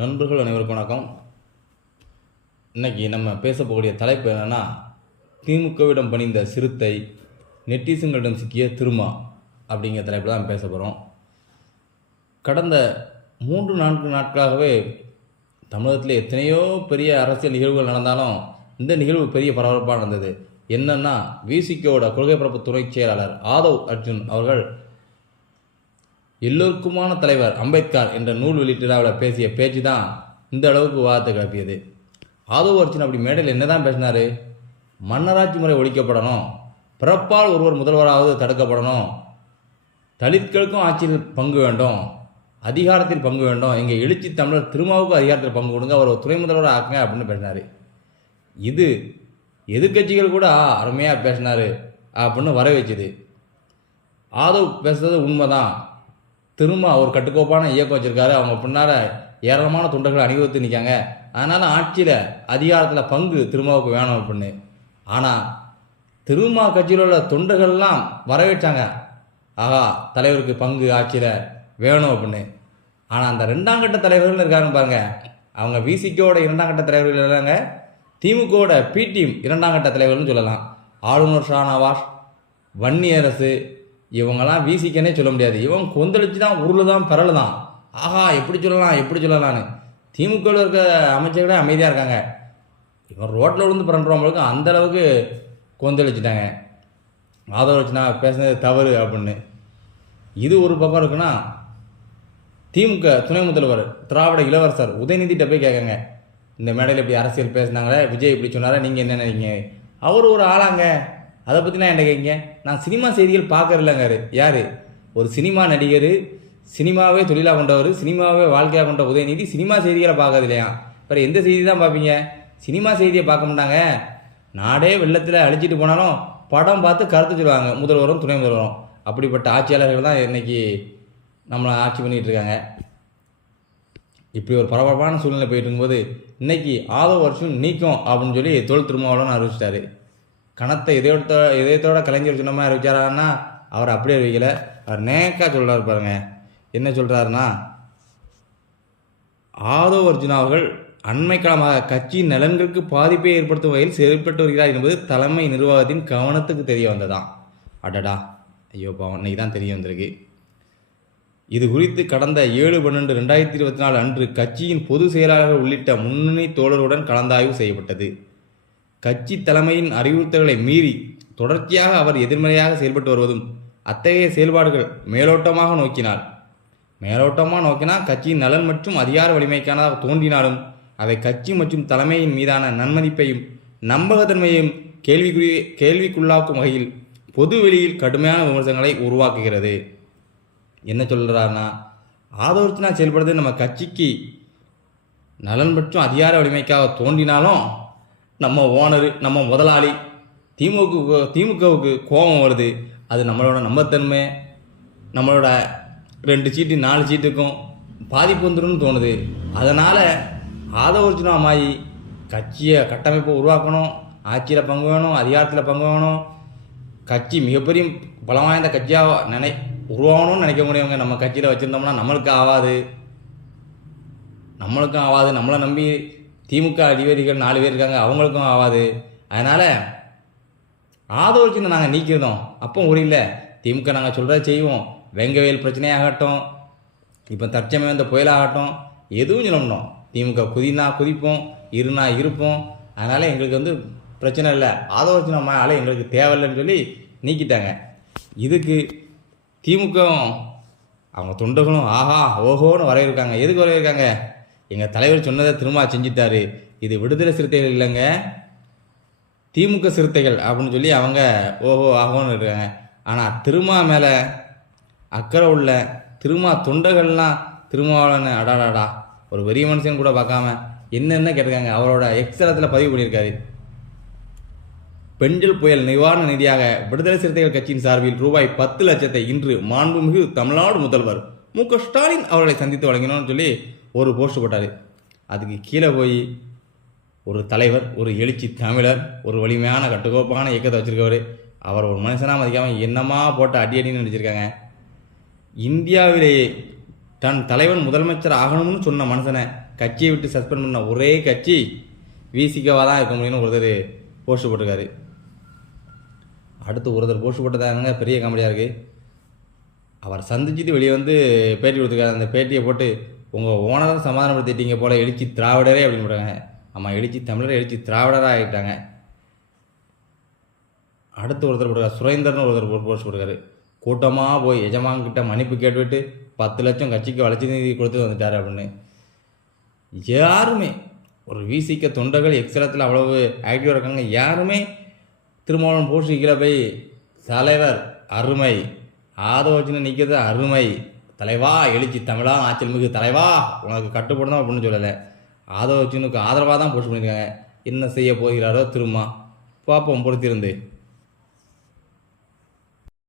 நண்பர்கள் அனைவருக்கும் வணக்கம். இன்னைக்கு நம்ம பேச போகக்கூடிய தலைப்பு என்னென்னா திமுகவிடம் பணிந்த சிறுத்தை நெட்டிசங்களிடம் சிக்கிய திருமா அப்படிங்கிற தலைப்பில் தான் பேச போகிறோம் கடந்த மூன்று நான்கு நாட்களாகவே தமிழகத்தில் எத்தனையோ பெரிய அரசியல் நிகழ்வுகள் நடந்தாலும் இந்த நிகழ்வு பெரிய பரபரப்பாக நடந்தது. என்னென்னா விசிகோட கொள்கை பரப்பு துணைச் செயலாளர் ஆதவ் அர்ஜுன் அவர்கள் எல்லோருக்குமான தலைவர் அம்பேத்கர் என்ற நூல் வெளியிட்டு பேசிய பேச்சு தான் இந்த அளவுக்கு விவாதத்தை கிளப்பியது ஆதவ் அர்ச்சன் அப்படி மேடையில் என்னதான் பேசினாரு? மன்னராட்சி முறை ஒழிக்கப்படணும். பிறப்பால் ஒருவர் முதல்வராவது தடுக்கப்படணும். தலித்களுக்கும் ஆட்சியில் பங்கு வேண்டும். அதிகாரத்தில் பங்கு வேண்டும். எங்கள் எழுச்சி தமிழர் திருமாவுக்கும் அதிகாரத்தில் பங்கு கொடுங்க. அவர் துணை முதல்வராக ஆக்குங்க அப்படின்னு பேசினார். இது எதிர்க்கட்சிகள் கூட அருமையாக பேசினார் அப்படின்னு வர வச்சுது ஆதவ் பேசுறது உண்மைதான். திரும்ப அவர் கட்டுக்கோப்பான இயக்கம் வச்சிருக்காரு. அவங்க பின்னால் ஏராளமான தொண்டர்கள் அணிவகுத்து நிற்காங்க அதனால் ஆட்சியில் அதிகாரத்தில் பங்கு திருமாவுக்கு வேணும் அப்படின்னு. ஆனால் திருமா கட்சியில் உள்ள தொண்டர்கள்லாம் வரவேற்றாங்க. ஆகா தலைவருக்கு பங்கு ஆட்சியில் வேணும் அப்படின்னு. ஆனால் அந்த ரெண்டாம் கட்ட தலைவர்கள் இருக்காங்க பாருங்க. அவங்க விசிகோட இரண்டாம் கட்ட தலைவர்கள் இல்லைங்க. திமுகவோட பிடிஎம் இரண்டாம் கட்ட தலைவர்கள்னு சொல்லலாம். ஆளுநர் ஷானவாஸ் வன்னியரசு இவங்கெல்லாம் வீசிக்கனே சொல்ல முடியாது. இவன் கொந்தளிச்சு தான் உருள் தான் பிறலு தான் ஆஹா எப்படி சொல்லலாம் எப்படி சொல்லலாம்னு. திமுகவில் இருக்க அமைச்சர்களே அமைதியாக இருக்காங்க. இவன் ரோட்டில் விழுந்து பிறன்றவங்களுக்கு அந்த அளவுக்கு கொந்தளிச்சிட்டாங்க. நான் பேசுனது தவறு அப்படின்னு. இது ஒரு பக்கம் இருக்குன்னா திமுக துணை முதல்வர் திராவிட இளவரசர் உதயநிதிட்ட போய் கேட்குங்க இந்த மேடையில் இப்படி அரசியல் பேசுனாங்களே விஜய் இப்படி சொன்னாரா நீங்கள் என்ன நினைக்கிறீங்க? அவர் ஒரு ஆளாங்க. அதை பற்றி நான் என்ன கேட்க நான் சினிமா செய்திகள் பார்க்கறதில்லங்காரு யார்? ஒரு சினிமா நடிகர் சினிமாவே தொழிலாக கொண்டவர் சினிமாவே வாழ்க்கையாக கொண்ட உதயநிதி சினிமா செய்திகளை பார்க்கறது இல்லையா? வேறு எந்த செய்தி தான் பார்ப்பீங்க? சினிமா செய்தியை பார்க்க மாட்டாங்க. நாடே வெள்ளத்தில் அழிச்சிட்டு போனாலும் படம் பார்த்து கருத்து சொல்லுவாங்க. முதல்வரும் துணை முதல்வரும். அப்படிப்பட்ட ஆட்சியாளர்கள் தான் இன்றைக்கி நம்மளை ஆட்சி பண்ணிகிட்டு இருக்காங்க. இப்படி ஒரு பரபரப்பான சூழ்நிலை போயிட்டு இருக்கும்போது இன்றைக்கி ஆதோ வருஷம் நீக்கும் அப்படின்னு சொல்லி தொழில் திருமாவளவன் அறிவிச்சிட்டாரு. கணத்தை இதயத்தோட இதயத்தோட கலைஞர் சொன்ன மாதிரி அறிவிச்சாரான்னா அவர் அப்படியே அறிவிக்கல அவர் நேக்கா சொல்கிறார் பாருங்க. என்ன சொல்கிறாருன்னா ஆதோ அர்ஜுனா அவர்கள் அண்மை காலமாக கட்சியின் நலன்களுக்கு பாதிப்பை ஏற்படுத்தும் வகையில் செயல்பட்டு வருகிறார் என்பது தலைமை நிர்வாகத்தின் கவனத்துக்கு தெரிய வந்ததாம். அடடா. ஐயோ பாவம். இன்னைக்கு தான் தெரிய வந்திருக்கு. இது குறித்து கடந்த ஏழு பன்னெண்டு ரெண்டாயிரத்தி இருபத்தி நாலு அன்று கட்சியின் பொதுச் செயலாளர்கள் உள்ளிட்ட முன்னணி தோழருடன் கலந்தாய்வு செய்யப்பட்டது. கட்சி தலைமையின் அறிவுறுத்தல்களை மீறி தொடர்ச்சியாக அவர் எதிர்மறையாக செயல்பட்டு வருவதும் அத்தகைய செயல்பாடுகள் மேலோட்டமாக நோக்கினார் மேலோட்டமாக நோக்கினா கட்சியின் நலன் மற்றும் அதிகார வலிமைக்கானதாக தோன்றினாலும் அவை கட்சி மற்றும் தலைமையின் மீதான நன்மதிப்பையும் நம்பகத்தன்மையையும் கேள்விக்குறி கேள்விக்குள்ளாக்கும் வகையில் பொது வெளியில் கடுமையான விமர்சனங்களை உருவாக்குகிறது. என்ன சொல்கிறாருன்னா ஆதரவுனா செயல்படுறது நம்ம கட்சிக்கு நலன் மற்றும் அதிகார வலிமைக்காக தோன்றினாலும் நம்ம ஓனரு நம்ம முதலாளி திமுக திமுகவுக்கு கோபம் வருது. அது நம்மளோட நம்பத்தன்மை. நம்மளோட ரெண்டு சீட்டு நாலு சீட்டுக்கும் பாதிப்பு வந்துடும் தோணுது. அதனால் ஆதவர்ஜுனா மாயி கட்சியை கட்டமைப்பை உருவாக்கணும். ஆட்சியில் பங்கு வேணும் அதிகாரத்தில் பங்கு வேணும். கட்சி மிகப்பெரிய பலம் வாய்ந்த கட்சியாக நினை உருவாகணும்னு நினைக்க முடியவங்க நம்ம கட்சியில் வச்சுருந்தோம்னா நம்மளுக்கு ஆகாது நம்மளுக்கும் ஆகாது நம்மளை நம்பி திமுக அதிகாரிகள் நாலு பேர் இருக்காங்க அவங்களுக்கும் ஆகாது அதனால் ஆதரவு நாங்கள் நீக்கிருந்தோம். அப்போ ஒரு இல்லை. திமுக நாங்கள் சொல்கிறத செய்வோம். வெங்கவேல் பிரச்சனையாகட்டும் இப்போ தற்சமயம் இந்த புயலாகட்டும் எதுவும் சொல்லணும் திமுக குதினா குதிப்போம் இருனா இருப்போம். அதனால் எங்களுக்கு வந்து பிரச்சனை இல்லை. ஆதரவு நம்மளால எங்களுக்கு தேவையில்லைன்னு சொல்லி நீக்கிட்டாங்க. இதுக்கு திமுக அவங்க தொண்டர்களும் ஆஹா ஓஹோன்னு வரையிருக்காங்க எதுக்கு வரையிருக்காங்க எங்கள் தலைவர் சொன்னதை திரும்ப செஞ்சுட்டாரு. இது விடுதலை சிறுத்தைகள் இல்லைங்க. திமுக சிறுத்தைகள் அப்படின்னு சொல்லி அவங்க ஓஹோ ஆகோன்னு இருக்காங்க. ஆனால் திருமா மேலே அக்கறை உள்ள திருமா தொண்டர்கள்லாம் திருமாவளவன் அடாடாடா. ஒரு பெரிய மனுஷன் கூட பார்க்காம என்னென்ன கேட்டிருக்காங்க? அவரோட எக்ஸலத்தில் பதிவு பண்ணியிருக்காரு. பெண்கள் புயல் நிவாரண நிதியாக விடுதலை சிறுத்தைகள் கட்சியின் சார்பில் ரூபாய் பத்து லட்சத்தை இன்று மாண்புமிகு தமிழ்நாடு முதல்வர் மு க ஸ்டாலின் அவர்களை சந்தித்து வழங்கினோம்னு சொல்லி ஒரு போஸ்ட் போட்டார். அதுக்கு கீழே போய் ஒரு தலைவர் ஒரு எழுச்சி தமிழர் ஒரு வலிமையான கட்டுக்கோப்பான இயக்கத்தை வச்சுருக்கவர். அவர் ஒரு மனுஷனாக மதிக்காமல் என்னமா போட்டு அடி அடின்னு நடிச்சிருக்காங்க. இந்தியாவிலேயே தன் தலைவன் முதலமைச்சர் ஆகணும்னு சொன்ன மனுஷனை கட்சியை விட்டு சஸ்பெண்ட் பண்ண ஒரே கட்சி விசிகவாக தான் இருக்க முடியும்னு ஒருத்தர் போஸ்ட் போட்டிருக்காரு. அடுத்து ஒருத்தர் போஸ்ட் போட்டதாங்க பெரிய காமெடியாக இருக்குது அவர் சந்திச்சுட்டு வெளியே வந்து பேட்டி கொடுத்துருக்காரு. அந்த பேட்டியை போட்டு உங்கள் ஓனரை சமாதானப்படுத்திட்டீங்க போல் எழுச்சி திராவிடரே அப்படின்னு போட்டாங்க. ஆமாம் எழுச்சி தமிழர் எழுச்சி திராவிடராக ஆகிட்டாங்க. அடுத்து ஒருத்தர் போட்டிருக்காரு சுரேந்தர்னு ஒருத்தர் போஸ்ட் கொடுக்காரு கூட்டமாக போய் எஜமான்கிட்ட மன்னிப்பு கேட்டுவிட்டு பத்து லட்சம் கட்சிக்கு வளர்ச்சி நிதி கொடுத்து வந்துட்டார் அப்படின்னு. யாருமே ஒரு விசிக்க தொண்டர்கள் எக்ஸலத்தில் அவ்வளவு ஆக்டிவாக இருக்காங்க. யாருமே திருமாவளவன் போஸ்ட் கீழே போய் தலைவர் அருமை ஆதோச்சனை நிற்கிறது அருமை. தலைவா எழுச்சி தமிழா ஆச்சல் மிகு தலைவா. உனக்கு கட்டுப்படணும் அப்படின்னு சொல்லலை. ஆதவச்சினுக்கு ஆதரவாக தான் போஸ்ட் பண்ணியிருக்காங்க என்ன செய்ய போகிறாரோ திரும்ப பார்ப்போம் பொறுத்திருந்து.